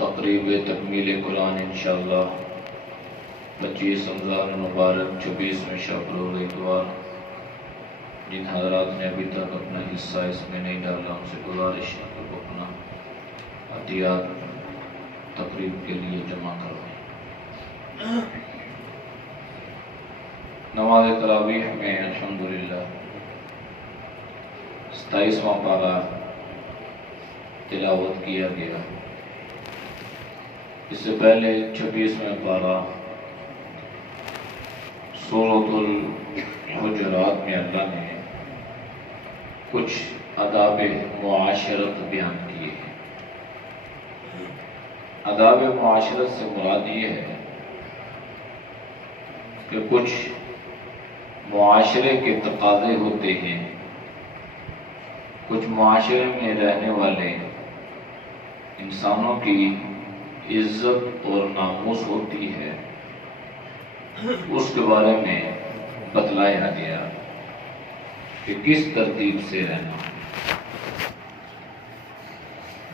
تقریب تکمیل قرآن انشاءاللہ 25 رمضان مبارک 26 میں شب روز اتوار، جن حضرات نے ابھی تک اپنا حصہ اس میں نہیں ڈالا ان سے گزارش ہے کہ وہ اپنا عطیات تقریب کے لیے جمع کروائیں۔ نماز تراویح میں الحمدللہ 27واں پارہ تلاوت کیا گیا۔ اس سے پہلے 26واں پارہ سورۃ الحجرات میں اللہ نے کچھ آداب معاشرت بیان کیے ہیں۔ آداب معاشرت سے مراد یہ ہے کہ کچھ معاشرے کے تقاضے ہوتے ہیں، کچھ معاشرے میں رہنے والے انسانوں کی عزت اور ناموس ہوتی ہے، اس کے بارے میں بتلایا گیا کہ کس ترتیب سے رہنا ہے۔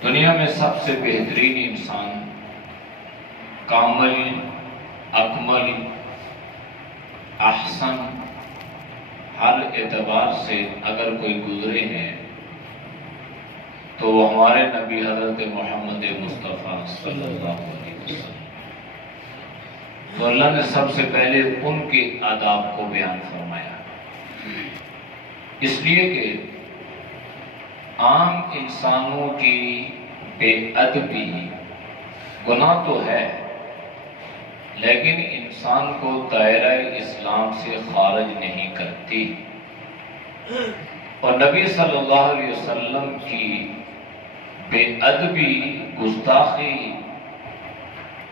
دنیا میں سب سے بہترین انسان کامل، اکمل، احسن ہر اعتبار سے اگر کوئی گزرے ہیں تو وہ ہمارے نبی حضرت محمد مصطفیٰ صلی اللہ علیہ وسلم۔ تو اللہ نے سب سے پہلے ان کے آداب کو بیان فرمایا، اس لیے کہ عام انسانوں کی بے ادبی گناہ تو ہے، لیکن انسان کو دائرہ اسلام سے خارج نہیں کرتی، اور نبی صلی اللہ علیہ وسلم کی بے ادبی، گستاخی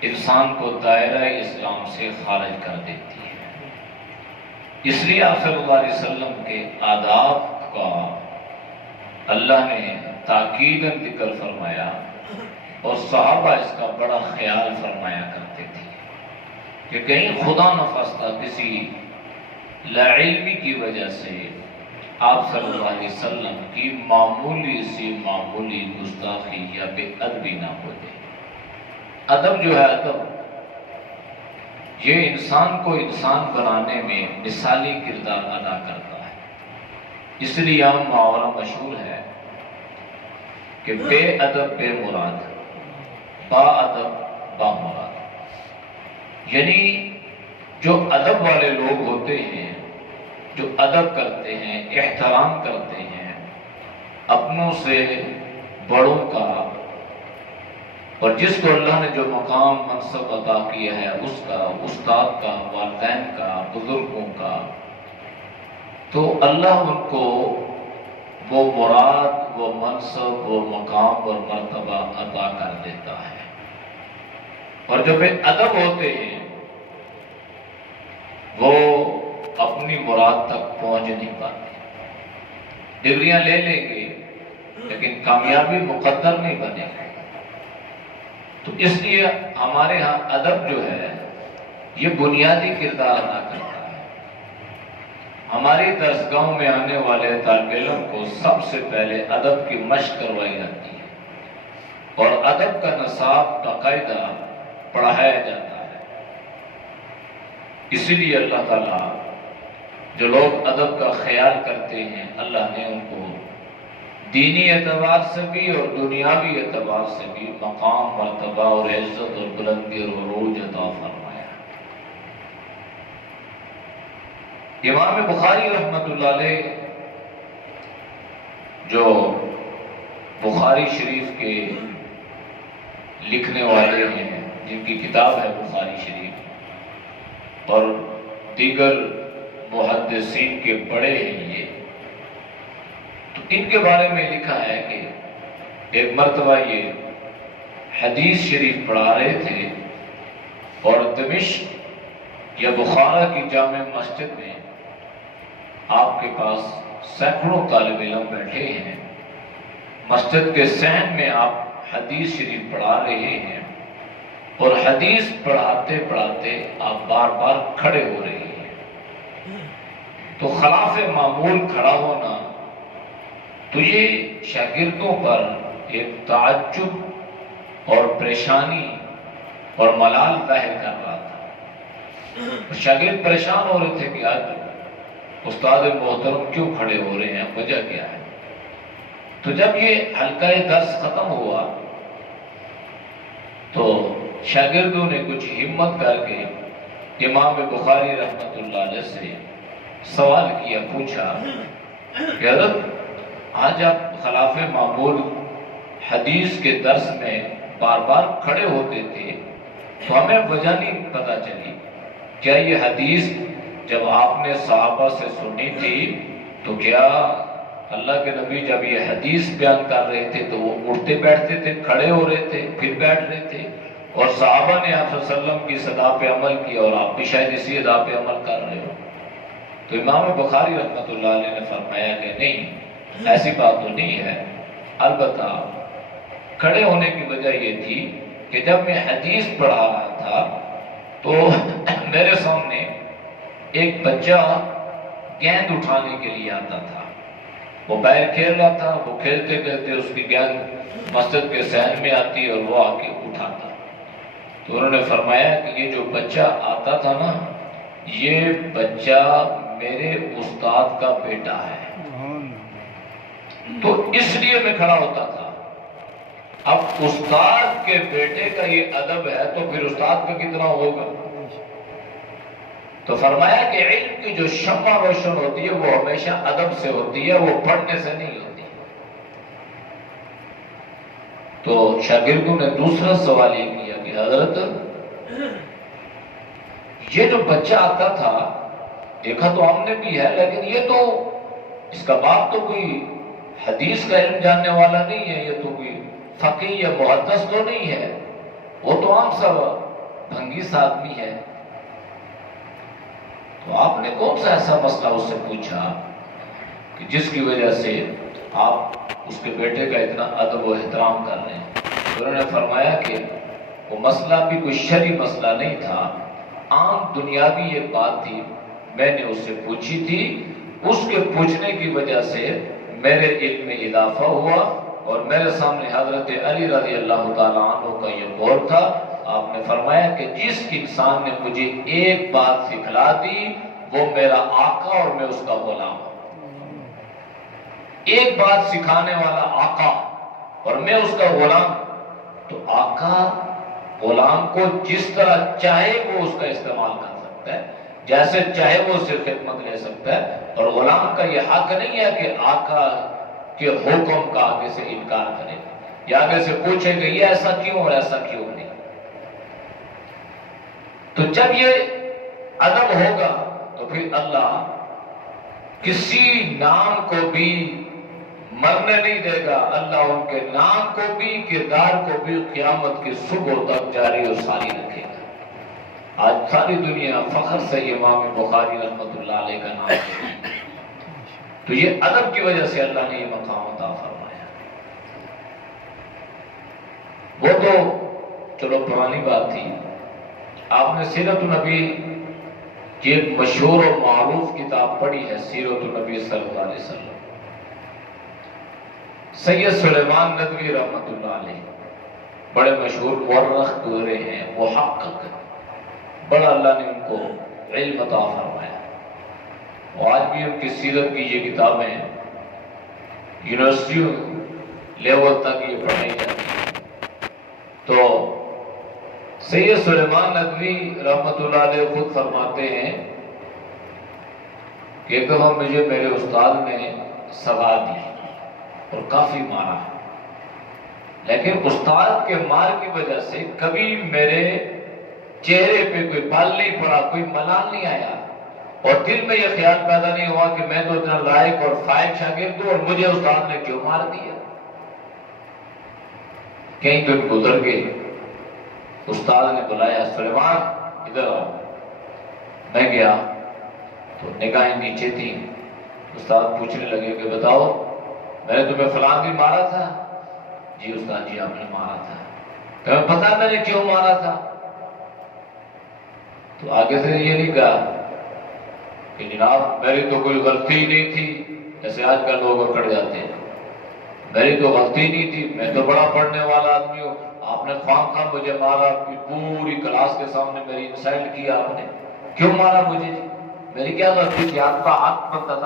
انسان کو دائرہ اسلام سے خارج کر دیتی ہے۔ اس لیے آپ صلی اللہ علیہ وسلم کے آداب کا اللہ نے تاکیداً ذکر فرمایا، اور صحابہ اس کا بڑا خیال فرمایا کرتے تھے کہ کہیں خدا نخواستہ کسی لاعلمی کی وجہ سے آپ صلی اللہ علیہ وسلم کی معمولی سی معمولی گستاخی یا بے ادبی نہ ہو جائے۔ ادب جو ہے، ادب یہ انسان کو انسان بنانے میں مثالی کردار ادا کرتا ہے۔ اس لیے عام محاورہ مشہور ہے کہ بے ادب بے مراد، با ادب با مراد۔ یعنی جو ادب والے لوگ ہوتے ہیں، جو ادب کرتے ہیں، احترام کرتے ہیں اپنوں سے بڑوں کا، اور جس کو اللہ نے جو مقام منصب عطا کیا ہے اس کا، استاد کا، والدین کا، بزرگوں کا، تو اللہ ان کو وہ مراد، وہ منصب، وہ مقام اور مرتبہ عطا کر دیتا ہے۔ اور جو بے ادب ہوتے ہیں وہ اپنی مراد تک پہنچ نہیں پاتے، ڈگریاں لے لیں گے لیکن کامیابی مقدر نہیں بنے گی۔ تو اس لیے ہمارے ہاں ادب جو ہے یہ بنیادی کردار ادا کرتا ہے۔ ہماری درسگاہوں میں آنے والے طالب علم کو سب سے پہلے ادب کی مشق کروائی جاتی ہے، اور ادب کا نصاب باقاعدہ پڑھایا جاتا ہے۔ اسی لیے اللہ تعالیٰ جو لوگ ادب کا خیال کرتے ہیں، اللہ نے ان کو دینی اعتبار سے بھی اور دنیاوی اعتبار سے بھی مقام، مرتبہ اور عزت اور بلندی اور عروج عطا فرمایا۔ امام بخاری رحمۃ اللہ علیہ جو بخاری شریف کے لکھنے والے ہیں، جن کی کتاب ہے بخاری شریف، اور دیگر محدثین کے بڑے ہیں یہ، تو ان کے بارے میں لکھا ہے کہ ایک مرتبہ یہ حدیث شریف پڑھا رہے تھے، اور دمشق یا بخارا کی جامع مسجد میں آپ کے پاس سینکڑوں طالب علم بیٹھے ہیں، مسجد کے صحن میں آپ حدیث شریف پڑھا رہے ہیں، اور حدیث پڑھاتے پڑھاتے آپ بار بار کھڑے ہو رہے ہیں۔ تو خلاف معمول کھڑا ہونا، تو یہ شاگردوں پر ایک تعجب اور پریشانی اور ملال ظاہر کر رہا تھا۔ شاگرد پریشان ہو رہے تھے کہ آج استاد محترم کیوں کھڑے ہو رہے ہیں، وجہ کیا ہے؟ تو جب یہ حلقہ درس ختم ہوا تو شاگردوں نے کچھ ہمت کر کے امام بخاری رحمۃ اللہ علیہ سے سوال کیا، پوچھا کہ حضرت آج آپ خلاف معمول حدیث کے درس میں بار بار کھڑے ہوتے تھے تو ہمیں وجہ نہیں پتہ چلی، کیا یہ حدیث جب آپ نے صحابہ سے سنی تھی تو کیا اللہ کے نبی جب یہ حدیث بیان کر رہے تھے تو وہ اٹھتے بیٹھتے تھے، کھڑے ہو رہے تھے، پھر بیٹھ رہے تھے، اور صحابہ نے آپ صلی اللہ علیہ وسلم کی صدا پہ عمل کیا اور آپ بھی شاید اسی ادا پہ عمل کر رہے ہو؟ تو امام بخاری رحمۃ اللہ علیہ نے فرمایا کہ نہیں، ایسی بات تو نہیں ہے، البتہ کھڑے ہونے کی وجہ یہ تھی کہ جب میں حدیث پڑھا رہا تھا تو میرے سامنے ایک بچہ گیند اٹھانے کے لیے آتا تھا، وہ باہر کھیل رہا تھا، وہ کھیلتے کھیلتے اس کی گیند مسجد کے صحن میں آتی اور وہ آ کے اٹھاتا۔ تو انہوں نے فرمایا کہ یہ جو بچہ آتا تھا نا، یہ بچہ میرے استاد کا بیٹا ہے، تو اس لیے میں کھڑا ہوتا تھا۔ اب استاد کے بیٹے کا یہ ادب ہے تو پھر استاد کا کتنا ہوگا؟ تو فرمایا کہ علم کی جو شمع روشن ہوتی ہے وہ ہمیشہ ادب سے ہوتی ہے، وہ پڑھنے سے نہیں ہوتی۔ تو شاگردوں نے دوسرا سوال یہ کیا کہ حضرت یہ جو بچہ آتا تھا دیکھا تو ہم نے بھی ہے، لیکن یہ تو اس کا باپ تو کوئی حدیث کا علم جاننے والا نہیں ہے، یہ تو کوئی فقیہ یا محدث تو نہیں ہے، وہ تو عام سا بھنگیس آدمی ہے۔ تو آپ نے کون سا ایسا مسئلہ اس سے پوچھا کہ جس کی وجہ سے آپ اس کے بیٹے کا اتنا ادب و احترام کر رہے ہیں؟ انہوں نے فرمایا کہ وہ مسئلہ بھی کوئی شرعی مسئلہ نہیں تھا، عام دنیاوی ایک بات تھی، میں نے اس سے پوچھی تھی، اس کے پوچھنے کی وجہ سے میرے علم میں اضافہ ہوا اور میرے سامنے حضرت علی رضی اللہ تعالیٰ عنہ کا یہ قول تھا۔ آپ نے فرمایا کہ جس انسان نے مجھے ایک بات سکھلا دی وہ میرا آقا اور میں اس کا غلام ہوں۔ ایک بات سکھانے والا آقا اور میں اس کا غلام، تو آقا غلام کو جس طرح چاہے وہ اس کا استعمال کر سکتا ہے، جیسے چاہے وہ اس سے خدمت لے سکتا ہے، اور غلام کا یہ حق نہیں ہے کہ آقا کے حکم کا آگے سے انکار کرے یا آگے سے پوچھے کہ یہ ایسا کیوں اور ایسا کیوں نہیں۔ تو جب یہ ادب ہوگا تو پھر اللہ کسی نام کو بھی مرنے نہیں دے گا، اللہ ان کے نام کو بھی کردار کو بھی قیامت کی صبح تک جاری اور ساری رکھے گا۔ آج ساری دنیا فخر سے امام بخاری رحمۃ اللہ علیہ کا نام ہے، تو یہ ادب کی وجہ سے اللہ نے یہ مقام عطا فرمایا۔ وہ تو چلو پرانی بات تھی، آپ نے سیرت النبی کی ایک مشہور اور معروف کتاب پڑھی ہے، سیرت النبی صلی اللہ علیہ وسلم، سید سلیمان ندوی رحمۃ اللہ علیہ بڑے مشہور مورخ گزرے ہیں، محقق، بڑا اللہ نے ان کو علم عطا فرمایا، اور آج بھی ان کی سیرت کی یہ کتابیں یونیورسٹی لیول تک یہ پڑھائی جاتی ہیں۔ تو سید سلیمان ندوی رحمۃ اللہ علیہ خود فرماتے ہیں کہ ایک دفعہ مجھے میرے استاد نے سزا دی اور کافی مارا، لیکن استاد کے مار کی وجہ سے کبھی میرے چہرے پہ کوئی بال نہیں پڑا، کوئی ملال نہیں آیا، اور دل میں یہ خیال پیدا نہیں ہوا کہ میں تو اتنا لائق اور فائق شاگرد ہوں اور مجھے استاد نے کیوں مار دیا۔ کئی دن گزر گئے، استاد نے بلایا، سلیمان ادھر آؤ۔ میں گیا تو نگاہیں نیچے تھی، استاد پوچھنے لگے کہ بتاؤ میں نے تمہیں فلاں دن مارا تھا؟ جی استاد جی آپ نے مارا تھا۔ تمہیں پتا میں نے کیوں مارا تھا؟ تو آگے سے یہ نہیں کہا کہ جناب میری تو کوئی غلطی ہی نہیں تھی، جیسے آج کل لوگ اکڑ جاتے ہیں، میری تو غلطی نہیں تھی، میں تو بڑا پڑھنے والا آدمی ہوں، آپ نے خواہ خواہ مجھے مارا، پوری کلاس کے سامنے میری انسلٹ کیا آپ نے، کیوں مارا مجھے جی؟ میری کیا غلطی تھی؟ آپ کا ہاتھ بنتا تھا،